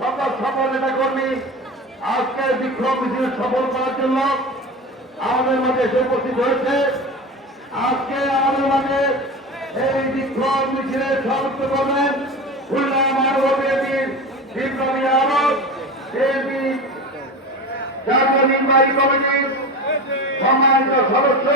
সকল সফল নেতা কর্মী আজকে বিক্ষোভ মিছিল সফল করার জন্য আমাদের মাঝে এসে উপস্থিত হয়েছে। আজকে আমাদের মাঝে এই বিক্ষোভ মিছিলে সমাপ্ত করবেন খুলনা মহানগর বিএনপির বিপ্লবী আহ্বায়ক, বিএনপি জাতীয় নির্বাহী কমিটির সম্মানিত সদস্য